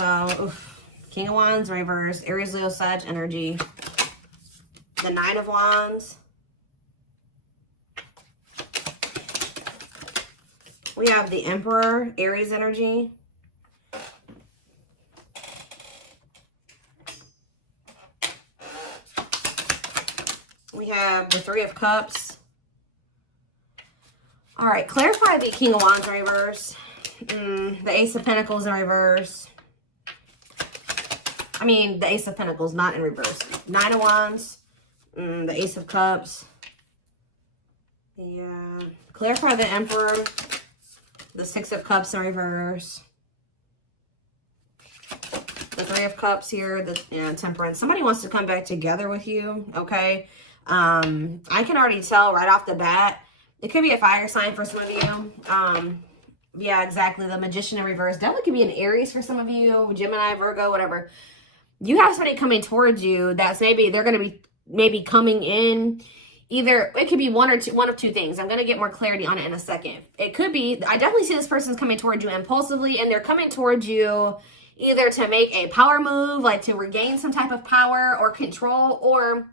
So, oof. King of Wands, reverse. Aries, Leo, Sag energy. The Nine of Wands. We have the Emperor, Aries energy. We have the Three of Cups. All right, clarify the King of Wands in reverse. The Ace of Pentacles in reverse. I mean, the Ace of Pentacles, not in reverse. Nine of Wands. The Ace of Cups. Yeah. Clarify the Emperor. The Six of Cups in reverse. The Three of Cups here. The Temperance. Somebody wants to come back together with you, okay? I can already tell right off the bat. It could be a fire sign for some of you. Yeah, exactly. The Magician in reverse. Definitely could be an Aries for some of you. Gemini, Virgo, whatever. You have somebody coming towards you that's maybe they're going to be maybe coming in. Either it could be one of two things. I'm going to get more clarity on it in a second. It could be, I definitely see this person's coming towards you impulsively, and they're coming towards you either to make a power move, like to regain some type of power or control, or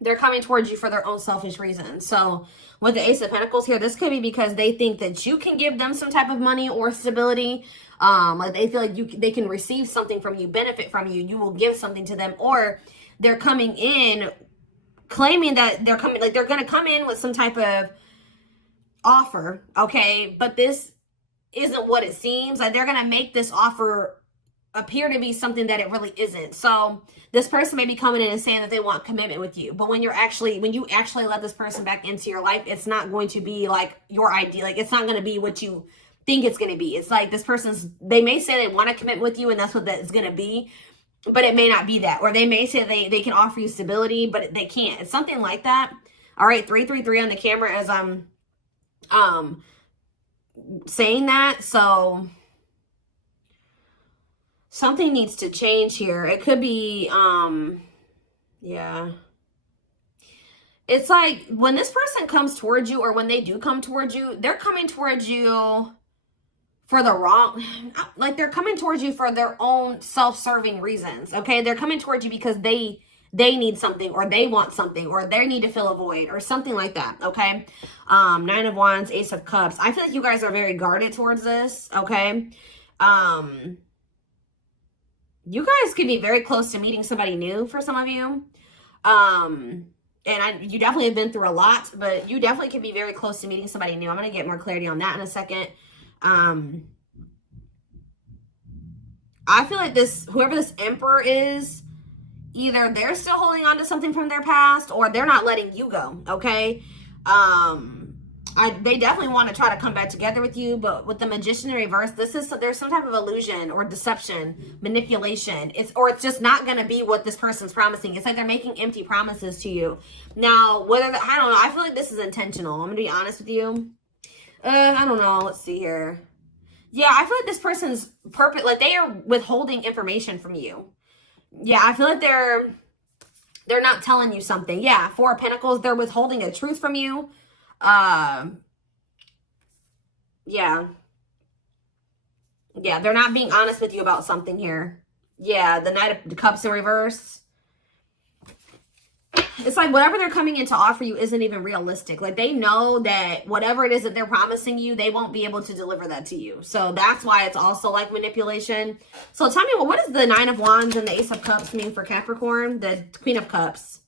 they're coming towards you for their own selfish reasons. So with the Ace of Pentacles here, this could be because they think that you can give them some type of money or stability. Like they feel like they can receive something from you, benefit from you. You will give something to them, or they're coming in claiming that they're coming, like they're going to come in with some type of offer. Okay. But this isn't what it seems like. They're going to make this offer appear to be something that it really isn't. So this person may be coming in and saying that they want commitment with you, but when you actually let this person back into your life, it's not going to be like your idea. Like it's not going to be what you think it's going to be. It's like this they may say they want to commit with you and that's what that is going to be, but it may not be that. Or they may say they can offer you stability, but they can't. It's something like that. All right, 333 on the camera as I'm saying that. So something needs to change here. It could be, yeah. It's like when this person comes towards you, or when they do come towards you, they're coming towards you for the wrong, like they're coming towards you for their own self-serving reasons, okay? They're coming towards you because they need something, or they want something, or they need to fill a void, or something like that, okay? Nine of Wands, Ace of Cups. I feel like you guys are very guarded towards this, okay? You guys could be very close to meeting somebody new for some of you. You definitely have been through a lot, but you definitely could be very close to meeting somebody new. I'm going to get more clarity on that in a second. I feel like whoever this Emperor is, either they're still holding on to something from their past, or they're not letting you go, okay? They definitely want to try to come back together with you, but with the Magician in reverse, there's some type of illusion or deception, manipulation. It's just not going to be what this person's promising. It's like they're making empty promises to you. Now, I don't know. I feel like this is intentional. I'm going to be honest with you. I don't know. Let's see here. Yeah, I feel like this person's like they are withholding information from you. Yeah, I feel like they're not telling you something. Yeah, Four of Pentacles, they're withholding a truth from you. Yeah, they're not being honest with you about something here. Yeah, the Knight of Cups in reverse. It's like whatever they're coming in to offer you isn't even realistic. Like they know that whatever it is that they're promising you, they won't be able to deliver that to you. So that's why it's also like manipulation. So tell me, well, what does the Nine of Wands and the Ace of Cups mean for Capricorn? The Queen of Cups.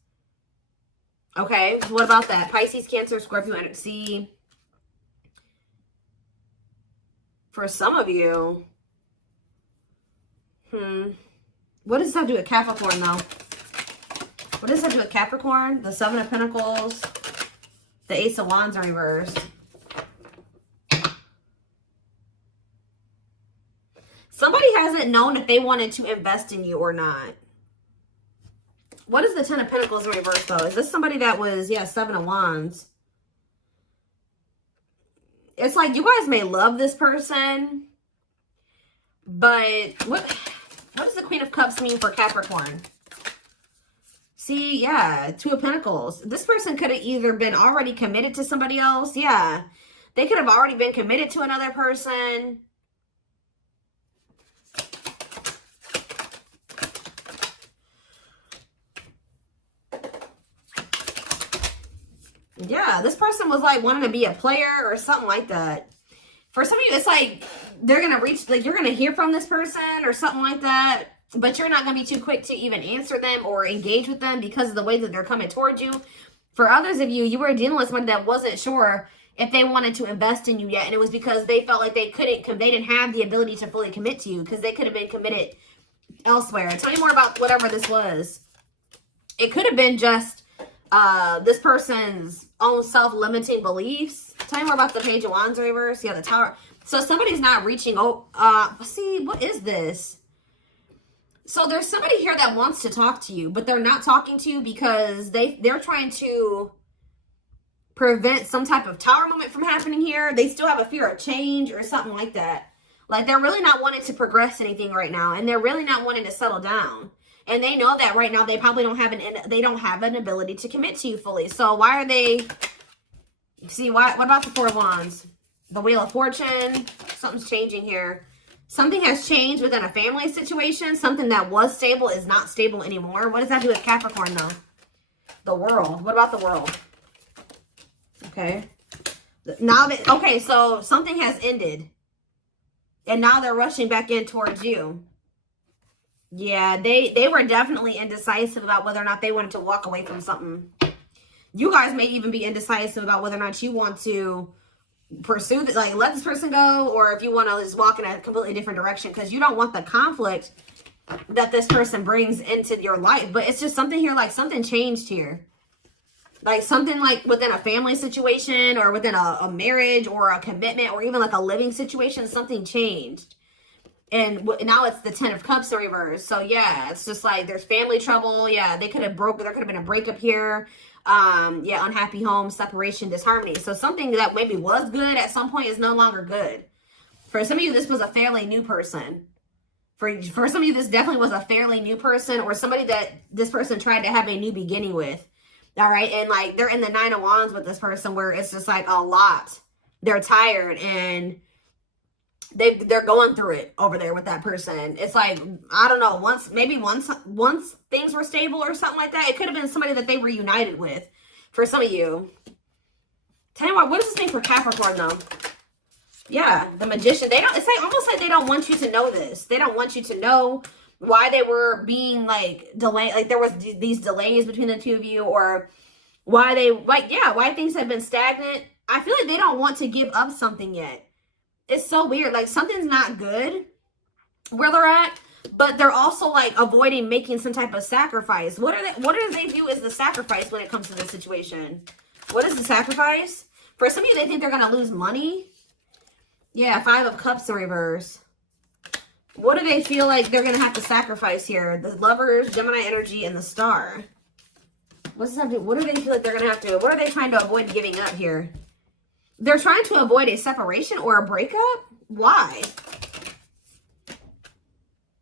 Okay, what about that? Pisces, Cancer, Scorpio, and see. For some of you, what does that do with Capricorn, though? What does that do with Capricorn? The Seven of Pentacles, the Ace of Wands in reverse. Somebody hasn't known if they wanted to invest in you or not. What is the Ten of Pentacles in reverse, though? Is this somebody that was, Seven of Wands? It's like you guys may love this person, but what does the Queen of Cups mean for Capricorn? See, yeah, Two of Pentacles. This person could have either been already committed to somebody else. Yeah, they could have already been committed to another person. Yeah, this person was like wanting to be a player or something like that. For some of you, it's like they're going to reach, like you're going to hear from this person or something like that, but you're not going to be too quick to even answer them or engage with them because of the way that they're coming towards you. For others of you, you were dealing with someone that wasn't sure if they wanted to invest in you yet, and it was because they felt like they didn't have the ability to fully commit to you because they could have been committed elsewhere. Tell me more about whatever this was. It could have been just this person's own self-limiting beliefs. Tell me more about the Page of Wands reverse. Yeah, the Tower. So somebody's not reaching. See, what is this? So there's somebody here that wants to talk to you, but they're not talking to you because they're trying to prevent some type of Tower moment from happening here. They still have a fear of change or something like that. Like they're really not wanting to progress anything right now, and they're really not wanting to settle down. And they know that right now they probably don't have an ability to commit to you fully. So why are they? See, what about the Four of Wands? The Wheel of Fortune. Something's changing here. Something has changed within a family situation. Something that was stable is not stable anymore. What does that do with Capricorn, though? The World. What about the World? Okay. Okay, so something has ended. And now they're rushing back in towards you. Yeah, they were definitely indecisive about whether or not they wanted to walk away from something. You guys may even be indecisive about whether or not you want to pursue, like let this person go, or if you want to just walk in a completely different direction because you don't want the conflict that this person brings into your life. But it's just something here, like something changed here. Like something like within a family situation or within a marriage or a commitment or even like a living situation, something changed. And now it's the Ten of Cups in reverse. So yeah, it's just like there's family trouble. Yeah, there could have been a breakup here. Yeah, unhappy home, separation, disharmony. So something that maybe was good at some point is no longer good. For some of you, this was a fairly new person. For some of you, this definitely was a fairly new person or somebody that this person tried to have a new beginning with. All right, and like they're in the Nine of Wands with this person where it's just like a lot. They're tired and they're going through it over there with that person. It's like, I don't know, once things were stable or something like that, it could have been somebody that they were united with. For some of you. Tell you what does this mean for Capricorn though? Yeah, the Magician. It's like almost like they don't want you to know this. They don't want you to know why they were being like delayed, like there was these delays between the two of you, or why things have been stagnant. I feel like they don't want to give up something yet. It's so weird. Like something's not good where they're at, but they're also like avoiding making some type of sacrifice. What do they view as the sacrifice when it comes to this situation? What is the sacrifice? For some of you, they think they're going to lose money. Yeah, Five of Cups in reverse. What do they feel like they're going to have to sacrifice here? The Lovers, Gemini energy, and the Star. What do they feel like they're going to have to, what are they trying to avoid giving up here? They're trying to avoid a separation or a breakup? Why?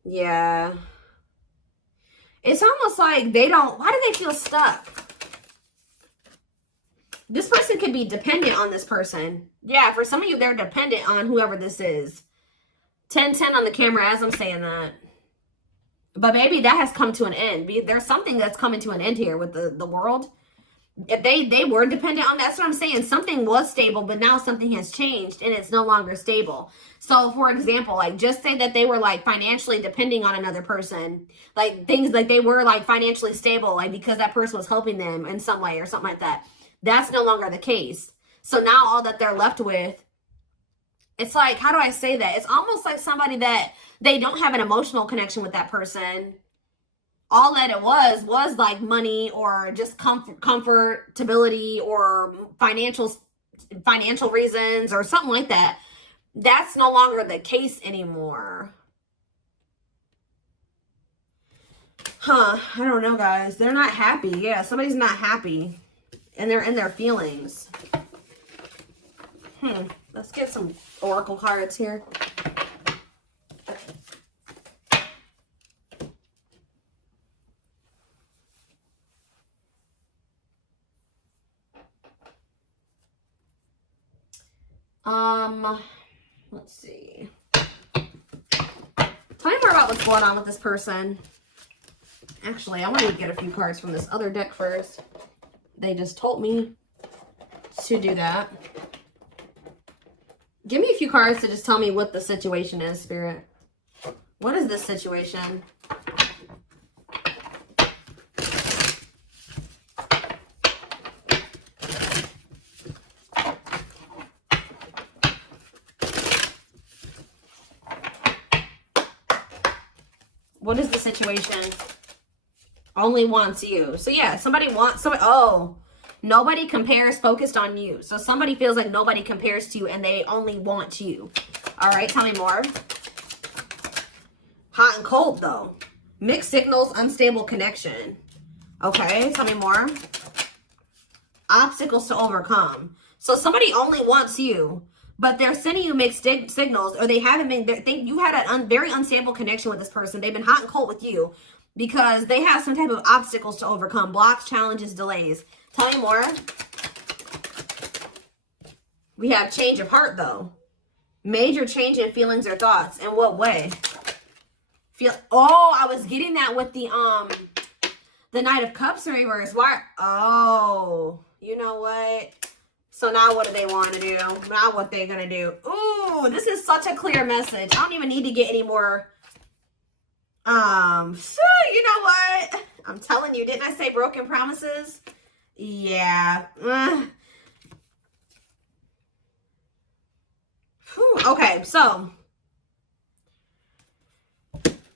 Yeah. It's almost like why do they feel stuck? This person could be dependent on this person. Yeah, for some of you, they're dependent on whoever this is. 10-10 on the camera as I'm saying that. But maybe that has come to an end. There's something that's coming to an end here with the World. If they were dependent on, that's what I'm saying. Something was stable, but now something has changed and it's no longer stable. So for example, like just say that they were like financially depending on another person, like things like they were like financially stable, like because that person was helping them in some way or something like that. That's no longer the case. So now all that they're left with, it's like, how do I say that? It's almost like somebody that they don't have an emotional connection with that person. All that it was like money or just comfortability or financial reasons or something like that. That's no longer the case anymore. I don't know, guys. They're not happy. Yeah, somebody's not happy. And they're in their feelings. Let's get some oracle cards here. Let's see. Tell me more about what's going on with this person. Actually, I want to get a few cards from this other deck first. They just told me. to do that. Give me a few cards to just tell me what the situation is, Spirit. What is this situation? What is the situation? Only wants you. So yeah, somebody wants somebody. Oh, nobody compares, focused on you. So somebody feels like nobody compares to you and they only want you. All right, tell me more. Hot and cold though. Mixed signals, unstable connection. Okay, tell me more. Obstacles to overcome. So somebody only wants you, but they're sending you mixed signals, or they haven't been, you had a very unstable connection with this person. They've been hot and cold with you because they have some type of obstacles to overcome, blocks, challenges, delays. Tell me more. We have change of heart though. Major change in feelings or thoughts. In what way? Oh, I was getting that with the Knight of Cups in reverse. Why? Oh, you know what? So now what do they want to do? Now what they're going to do? Ooh, this is such a clear message. I don't even need to get any more. So you know what? I'm telling you, didn't I say broken promises? Yeah. Okay, so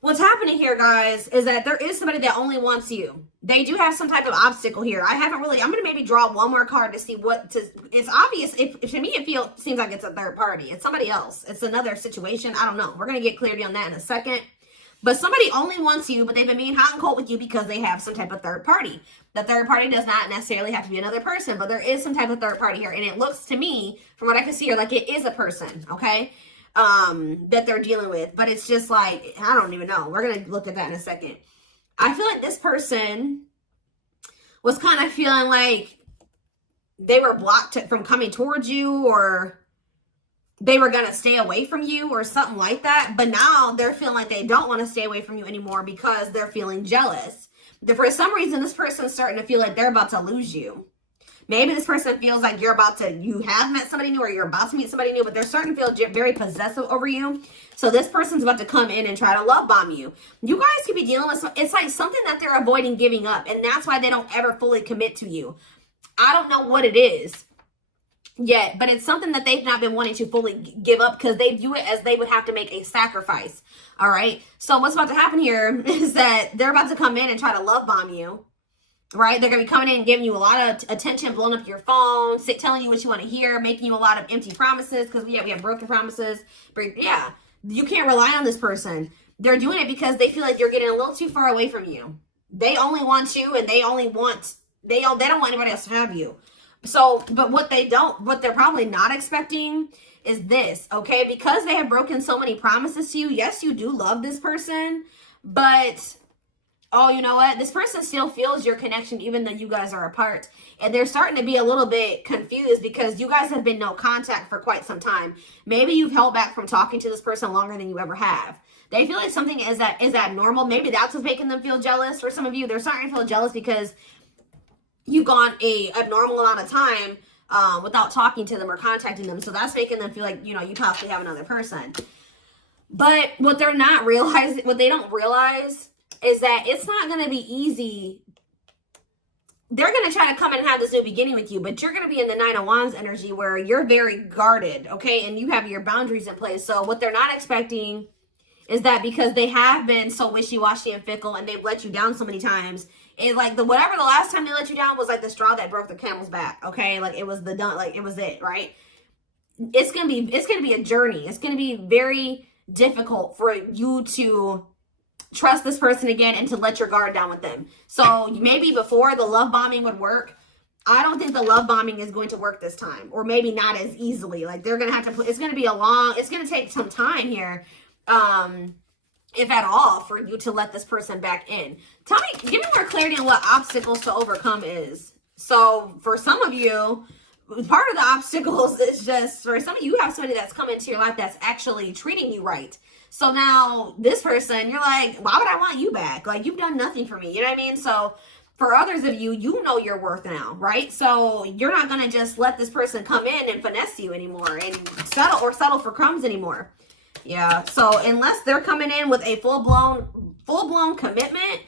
what's happening here, guys, is that there is somebody that only wants you. They do have some type of obstacle here. I haven't really, I'm going to maybe draw one more card to see what to, it's obvious. To me, it seems like it's a third party. It's somebody else. It's another situation. I don't know. We're going to get clarity on that in a second. But somebody only wants you, but they've been being hot and cold with you because they have some type of third party. The third party does not necessarily have to be another person, but there is some type of third party here. And it looks to me, from what I can see here, like it is a person, okay? That they're dealing with. But it's just like, I don't even know. We're going to look at that in a second. I feel like this person was kind of feeling like they were blocked from coming towards you, or they were going to stay away from you or something like that. But now they're feeling like they don't want to stay away from you anymore because they're feeling jealous. For some reason, this person's starting to feel like they're about to lose you. Maybe this person feels like you have met somebody new, or you're about to meet somebody new, but they're starting to feel very possessive over you. So this person's about to come in and try to love bomb you. You guys could be dealing with, it's like something that they're avoiding giving up. And that's why they don't ever fully commit to you. I don't know what it is yet, but it's something that they've not been wanting to fully give up because they view it as they would have to make a sacrifice. All right. So what's about to happen here is that they're about to come in and try to love bomb you. Right? They're going to be coming in and giving you a lot of attention, blowing up your phone, telling you what you want to hear, making you a lot of empty promises because we have broken promises. But yeah, you can't rely on this person. They're doing it because they feel like you're getting a little too far away from you. They only want you, and they don't want anybody else to have you. So, but what they're probably not expecting is this, okay? Because they have broken so many promises to you. Yes, you do love this person, but oh, you know what? This person still feels your connection even though you guys are apart. And they're starting to be a little bit confused because you guys have been no contact for quite some time. Maybe you've held back from talking to this person longer than you ever have. They feel like something is abnormal. Maybe that's what's making them feel jealous. For some of you, they're starting to feel jealous because you've gone a abnormal amount of time without talking to them or contacting them. So that's making them feel like, you possibly have another person. But what they don't realize is that it's not going to be easy. They're going to try to come in and have this new beginning with you, but you're going to be in the Nine of Wands energy where you're very guarded, okay? And you have your boundaries in place. So what they're not expecting is that because they have been so wishy-washy and fickle and they've let you down so many times, it's like whatever the last time they let you down was like the straw that broke the camel's back, okay? Like it was it was it, right? It's going to be a journey. It's going to be very difficult for you to trust this person again and to let your guard down with them. So maybe before the love bombing would work, I don't think the love bombing is going to work this time, or maybe not as easily. Like they're going to have to it's going to be it's going to take some time here, if at all, for you to let this person back in. Give me more clarity on what obstacles to overcome is. So for some of you, part of the obstacles is just, for some of you have somebody that's come into your life that's actually treating you right. So now this person, you're like, why would I want you back? Like, you've done nothing for me. You know what I mean? So for others of you, you know your worth now, right? So you're not going to just let this person come in and finesse you anymore and settle for crumbs anymore. Yeah. So unless they're coming in with a full-blown commitment,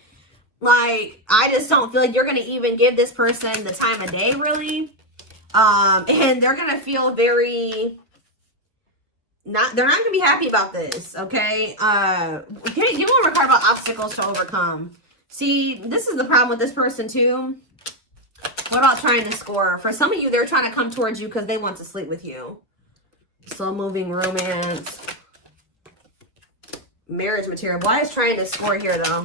like, I just don't feel like you're going to even give this person the time of day, really. And they're going to feel very... they're not gonna be happy about this, okay? Give one more card about obstacles to overcome. See, this is the problem with this person too. What about trying to score? For some of you, they're trying to come towards you because they want to sleep with you. Slow moving romance. Marriage material. Why is trying to score here though?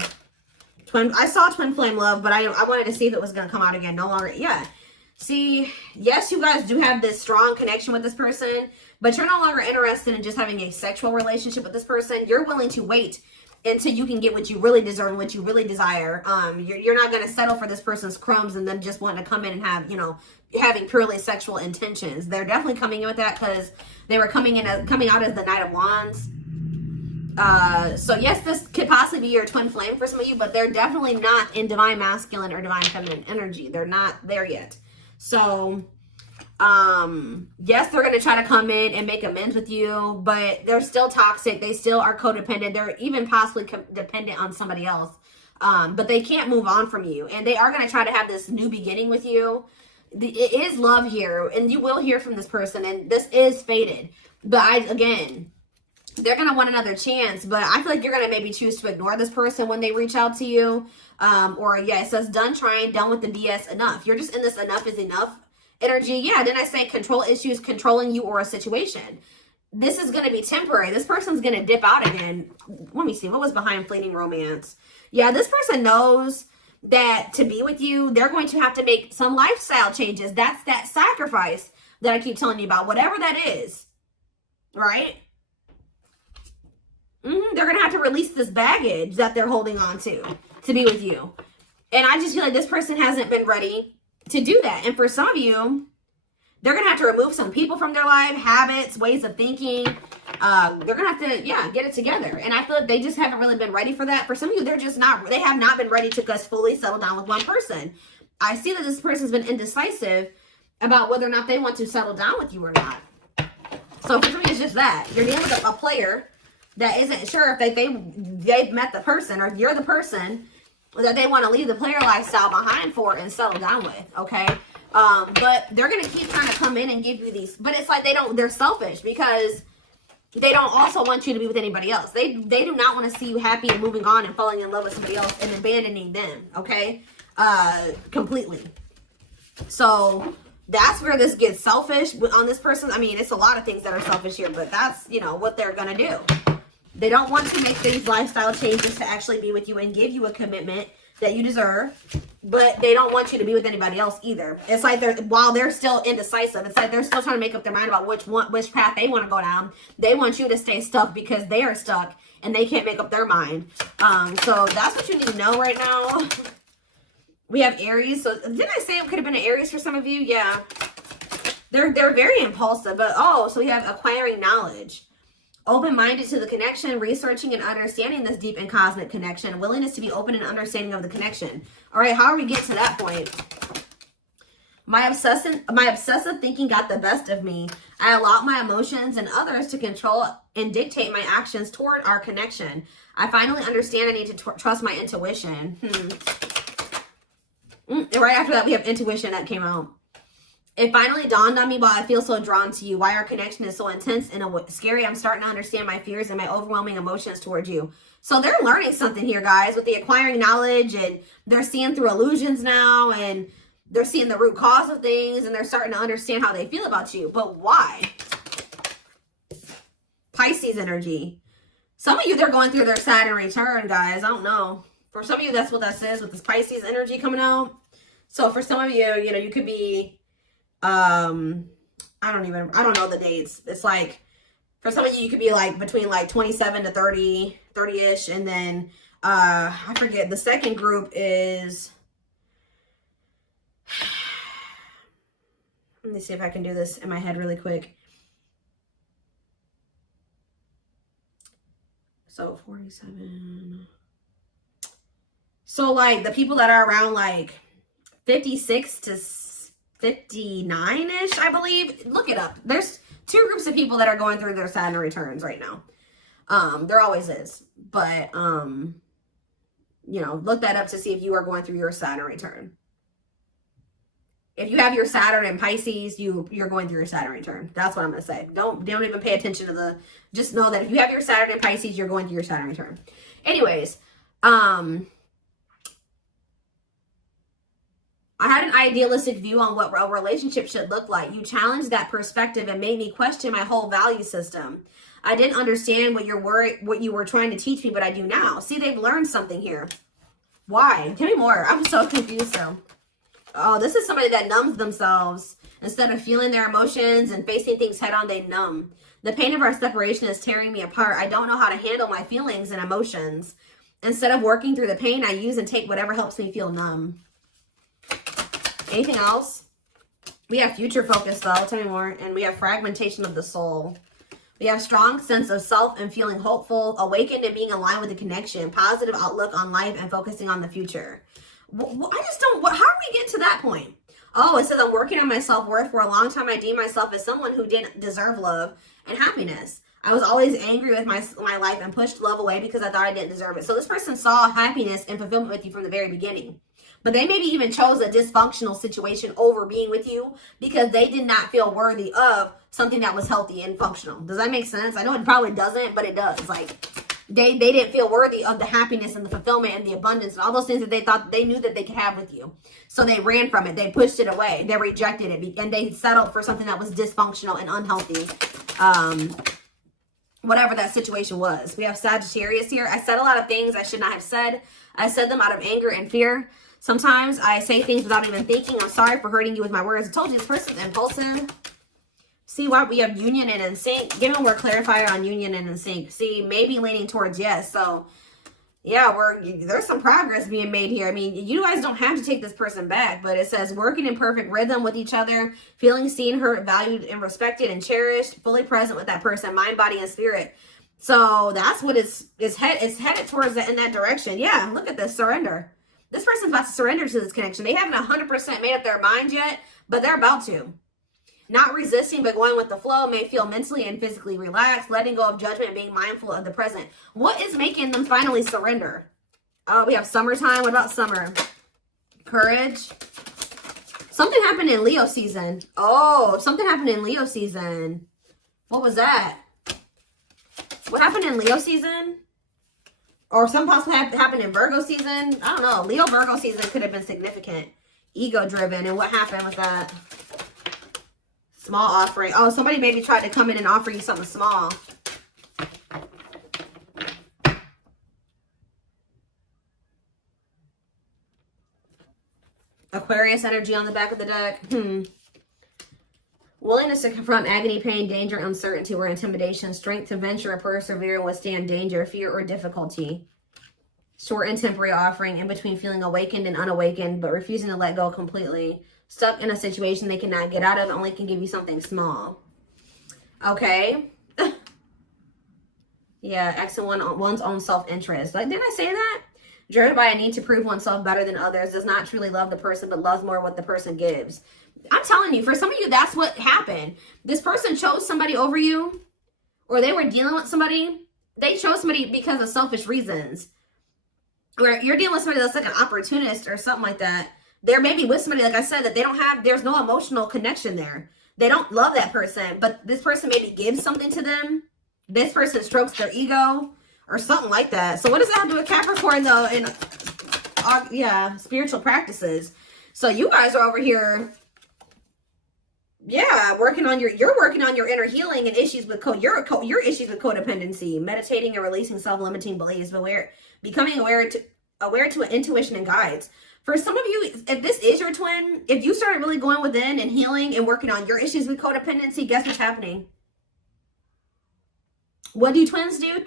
I saw twin flame love, but I wanted to see if it was gonna come out again. No longer. Yeah. See, yes, you guys do have this strong connection with this person, but you're no longer interested in just having a sexual relationship with this person. You're willing to wait until you can get what you really deserve and what you really desire. You're not going to settle for this person's crumbs and them just wanting to come in and have, you know, having purely sexual intentions. They're definitely coming in with that because they were coming out as the Knight of Wands. So yes, this could possibly be your twin flame for some of you, but they're definitely not in divine masculine or divine feminine energy. They're not there yet. So, yes, they're going to try to come in and make amends with you, but they're still toxic. They still are codependent. They're even possibly dependent on somebody else. But they can't move on from you, and they are going to try to have this new beginning with you. It is love here, and you will hear from this person, and this is fated. But again, they're going to want another chance, but I feel like you're going to maybe choose to ignore this person when they reach out to you. Or yeah, it says done trying, done with the BS, enough. You're just in this enough is enough energy. Yeah, then I say control issues, controlling you or a situation. This is going to be temporary. This person's going to dip out again. Let me see. What was behind fleeting romance? Yeah, this person knows that to be with you, they're going to have to make some lifestyle changes. That's that sacrifice that I keep telling you about, whatever that is, right? They're going to have to release this baggage that they're holding on to be with you. And I just feel like this person hasn't been ready to do that. And for some of you, they're going to have to remove some people from their life, habits, ways of thinking. They're going to have to, yeah, get it together. And I feel like they just haven't really been ready for that. For some of you, they have not been ready to just fully settle down with one person. I see that this person's been indecisive about whether or not they want to settle down with you or not. So for some of you, it's just that. You're dealing with a player that isn't sure if they've met the person, or if you're the person that they want to leave the player lifestyle behind for and settle down with, okay? But they're going to keep trying to come in and give you these, but it's like they're selfish because they don't also want you to be with anybody else. They do not want to see you happy and moving on and falling in love with somebody else and abandoning them, okay? Completely. So that's where this gets selfish on this person. I mean, it's a lot of things that are selfish here, but that's, you know, what they're going to do. They don't want to make these lifestyle changes to actually be with you and give you a commitment that you deserve, but they don't want you to be with anybody else either. It's like while they're still indecisive, it's like they're still trying to make up their mind about which path they want to go down. They want you to stay stuck because they are stuck and they can't make up their mind. So that's what you need to know right now. We have Aries. So didn't I say it could have been an Aries for some of you? Yeah. They're very impulsive, but so we have acquiring knowledge. Open-minded to the connection, researching and understanding this deep and cosmic connection, willingness to be open and understanding of the connection. All right, how do we get to that point? My obsessive thinking got the best of me. I allowed my emotions and others to control and dictate my actions toward our connection. I finally understand I need to trust my intuition. And right after that, we have intuition that came out. It finally dawned on me why I feel so drawn to you, why our connection is so intense and scary. I'm starting to understand my fears and my overwhelming emotions towards you. So they're learning something here, guys, with the acquiring knowledge, and they're seeing through illusions now, and they're seeing the root cause of things, and they're starting to understand how they feel about you. But why? Pisces energy. Some of you, they're going through their Saturn return, guys. I don't know. For some of you, that's what that says with this Pisces energy coming out. So for some of you, you know, you could be... I don't know the dates. It's like, for some of you, you could be like between like 27 to 30-ish. And then, I forget, the second group is, let me see if I can do this in my head really quick. So 47. So like the people that are around like 56 to 59-ish, I believe. Look it up. There's two groups of people that are going through their Saturn returns right now. There always is. But, you know, look that up to see if you are going through your Saturn return. If you have your Saturn in Pisces, you're going through your Saturn return. That's what I'm going to say. Don't even pay attention to the, just know that if you have your Saturn in Pisces, you're going through your Saturn return. Anyways, I had an idealistic view on what a relationship should look like. You challenged that perspective and made me question my whole value system. I didn't understand what you were trying to teach me, but I do now. See, they've learned something here. Why? Tell me more. I'm so confused though. Oh, this is somebody that numbs themselves. Instead of feeling their emotions and facing things head on, they numb. The pain of our separation is tearing me apart. I don't know how to handle my feelings and emotions. Instead of working through the pain, I use and take whatever helps me feel numb. Anything else? We have future focus though. Tell me more. And we have fragmentation of the soul. We have strong sense of self and feeling hopeful, awakened and being aligned with the connection, positive outlook on life and focusing on the future. I just don't, how are we getting to that point? Oh, it says I'm working on my self-worth. For a long time, I deemed myself as someone who didn't deserve love and happiness. I was always angry with my life and pushed love away because I thought I didn't deserve it. So this person saw happiness and fulfillment with you from the very beginning. But they maybe even chose a dysfunctional situation over being with you because they did not feel worthy of something that was healthy and functional. Does that make sense? I know it probably doesn't, but it does. Like, they didn't feel worthy of the happiness and the fulfillment and the abundance and all those things that they thought they knew that they could have with you. So they ran from it. They pushed it away. They rejected it. And they settled for something that was dysfunctional and unhealthy. Whatever that situation was. We have Sagittarius here. I said a lot of things I should not have said. I said them out of anger and fear. Sometimes I say things without even thinking. I'm sorry for hurting you with my words. I told you this person's impulsive. See why we have union and in sync. Give me more clarifier on union and in sync. See, maybe leaning towards yes. So, yeah, there's some progress being made here. I mean, you guys don't have to take this person back, but it says working in perfect rhythm with each other, feeling seen, heard, valued, and respected and cherished, fully present with that person, mind, body, and spirit. So that's what it's headed towards in that direction. Yeah, look at this, surrender. This person's about to surrender to this connection. They haven't 100% made up their mind yet, but they're about to. Not resisting, but going with the flow, may feel mentally and physically relaxed, letting go of judgment and being mindful of the present. What is making them finally surrender? Oh, we have summertime. What about summer? Courage. Something happened in Leo season. Oh, something happened in Leo season. What was that? What happened in Leo season? Or something possibly happened in Virgo season. I don't know. Leo Virgo season could have been significant. Ego driven. And what happened with that? Small offering. Oh, somebody maybe tried to come in and offer you something small. Aquarius energy on the back of the deck. Willingness to confront agony, pain, danger, uncertainty, or intimidation. Strength to venture or persevere and withstand danger, fear, or difficulty. Short and temporary offering. In between feeling awakened and unawakened, but refusing to let go completely. Stuck in a situation they cannot get out of, only can give you something small. Okay. Yeah, X and one's own self-interest. Like, didn't I say that? Driven by a need to prove oneself better than others, does not truly love the person, but loves more what the person gives. I'm telling you, for some of you, that's what happened. This person chose somebody over you, or they were dealing with somebody. They chose somebody because of selfish reasons. Or you're dealing with somebody that's like an opportunist or something like that. They're maybe with somebody, like I said, that they don't have, there's no emotional connection there. They don't love that person, but this person maybe gives something to them. This person strokes their ego or something like that. So what does that have to do with Capricorn though? And yeah, spiritual practices. So you guys are over here, yeah, working on you're working on your inner healing and issues with your issues with codependency, meditating and releasing self-limiting beliefs, becoming aware to intuition and guides. For some of you, if this is your twin, if you started really going within and healing and working on your issues with codependency, guess what's happening? What do twins do?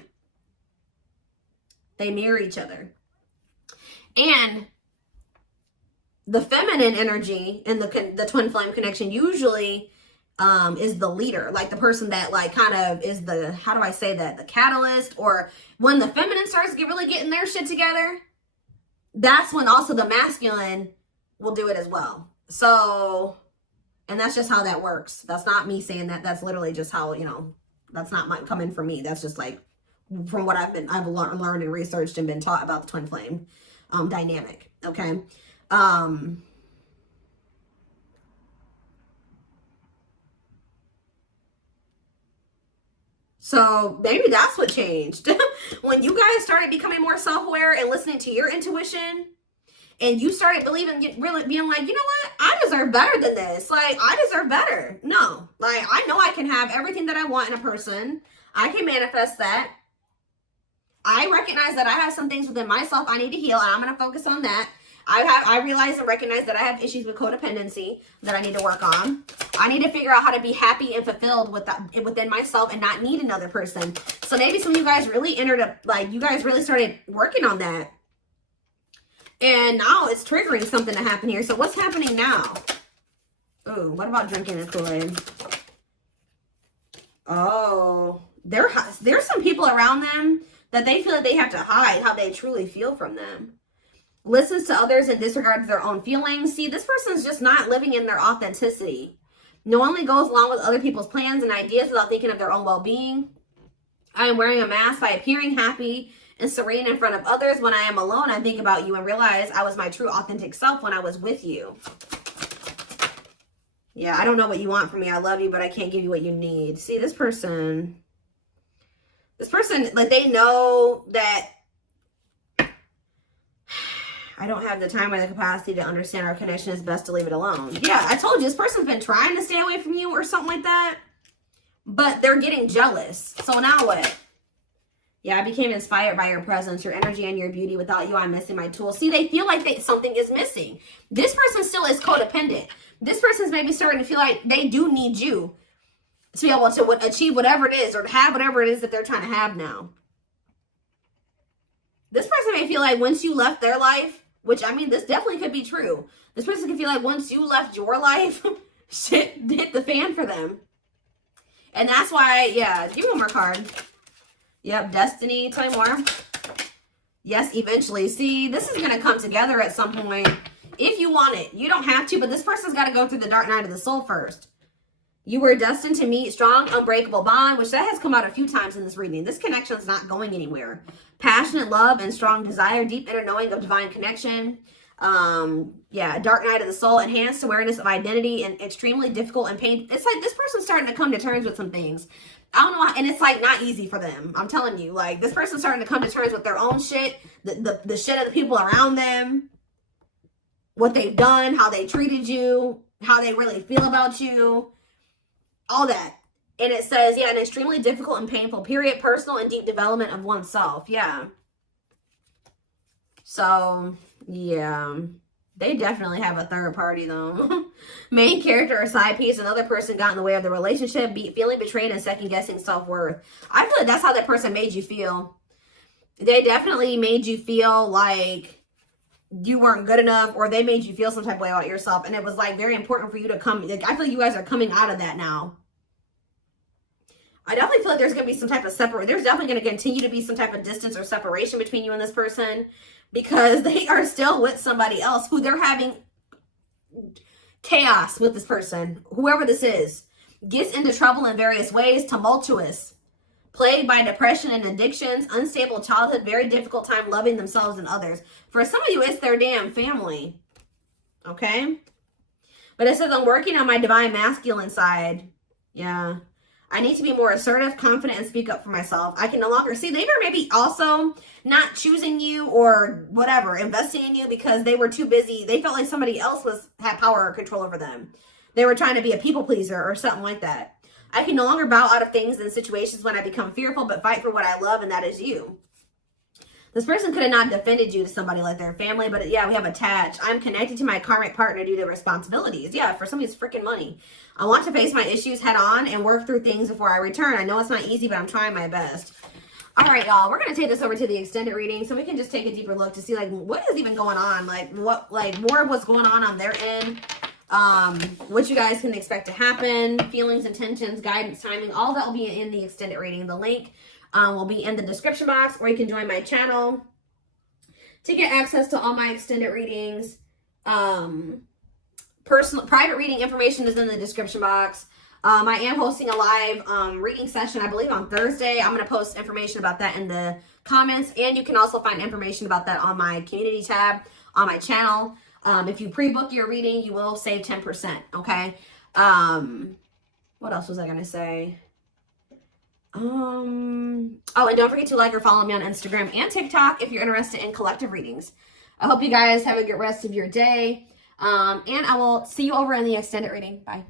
They mirror each other. And the feminine energy in the twin flame connection usually is the leader, like the person that like kind of is the, how do I say that? The catalyst, or when the feminine starts really getting their shit together, that's when also the masculine will do it as well. So, and that's just how that works. That's not me saying that. That's literally just how, you know, that's not coming from me. That's just like from what I've learned and researched and been taught about the twin flame dynamic. Okay. So maybe that's what changed. When you guys started becoming more self-aware and listening to your intuition, and you started believing, really being like, you know what? I deserve better than this. Like, I deserve better. No. Like, I know I can have everything that I want in a person. I can manifest that. I recognize that I have some things within myself I need to heal, and I'm going to focus on that. I realize and recognize that I have issues with codependency that I need to work on. I need to figure out how to be happy and fulfilled within myself and not need another person. So maybe some of you guys really you guys really started working on that. And now it's triggering something to happen here. So what's happening now? Ooh, what about drinking the Kool-Aid? Oh, there's some people around them that they feel like they have to hide how they truly feel from them. Listens to others and disregards their own feelings. See, this person's just not living in their authenticity. Knowingly goes along with other people's plans and ideas without thinking of their own well-being. I am wearing a mask by appearing happy and serene in front of others. When I am alone, I think about you and realize I was my true authentic self when I was with you. Yeah, I don't know what you want from me. I love you, but I can't give you what you need. See, this person, like, they know that I don't have the time or the capacity to understand our connection. It's best to leave it alone. Yeah, I told you, this person's been trying to stay away from you or something like that, but they're getting jealous. So now what? Yeah, I became inspired by your presence, your energy, and your beauty. Without you, I'm missing my tools. See, they feel like something is missing. This person still is codependent. This person's maybe starting to feel like they do need you to be able to achieve whatever it is or to have whatever it is that they're trying to have now. This person may feel like once you left their life, which, I mean, this definitely could be true. This person can feel like once you left your life, shit hit the fan for them. And that's why, yeah, give me one more card. Yep, destiny, tell me more. Yes, eventually. See, this is going to come together at some point if you want it. You don't have to, but this person's got to go through the dark night of the soul first. You were destined to meet strong, unbreakable bond, which that has come out a few times in this reading. This connection is not going anywhere. Passionate love and strong desire, deep inner knowing of divine connection. Yeah, dark night of the soul, enhanced awareness of identity, and extremely difficult and painful. It's like this person's starting to come to terms with some things. I don't know why, and it's like not easy for them. I'm telling you, like this person's starting to come to terms with their own shit, the shit of the people around them, what they've done, how they treated you, how they really feel about you, all that. And it says, yeah, an extremely difficult and painful period, personal and deep development of oneself. Yeah. So, yeah. They definitely have a third party, though. Main character or side piece, another person got in the way of the relationship, feeling betrayed and second-guessing self-worth. I feel like that's how that person made you feel. They definitely made you feel like you weren't good enough, or they made you feel some type of way about yourself. And it was, like, very important for you to come. Like, I feel like you guys are coming out of that now. I definitely feel like there's going to be some type of there's definitely going to continue to be some type of distance or separation between you and this person, because they are still with somebody else who they're having chaos with. This person, whoever this is, gets into trouble in various ways, tumultuous, plagued by depression and addictions, unstable childhood, very difficult time loving themselves and others. For some of you, it's their damn family. Okay? But it says, I'm working on my divine masculine side. Yeah. I need to be more assertive, confident, and speak up for myself. I can no longer see. They were maybe also not choosing you or whatever, investing in you because they were too busy. They felt like somebody else had power or control over them. They were trying to be a people pleaser or something like that. I can no longer bow out of things and situations when I become fearful, but fight for what I love, and that is you. This person could have not defended you to somebody like their family, but yeah, we have attached. I'm connected to my karmic partner due to responsibilities. Yeah, for somebody's freaking money. I want to face my issues head on and work through things before I return. I know it's not easy, but I'm trying my best. All right, y'all, we're going to take this over to the extended reading so we can just take a deeper look to see, like, what is even going on? Like, more of what's going on their end. What you guys can expect to happen, feelings, intentions, guidance, timing, all that will be in the extended reading. The link will be in the description box, or you can join my channel to get access to all my extended readings. Personal private reading information is in the description box. I am hosting a live reading session, I believe on Thursday. I'm going to post information about that in the comments, and you can also find information about that on my community tab on my channel. If you pre-book your reading, you will save 10%, okay? What else was I going to say? Oh, and don't forget to like or follow me on Instagram and TikTok if you're interested in collective readings. I hope you guys have a good rest of your day. And I will see you over in the extended reading. Bye.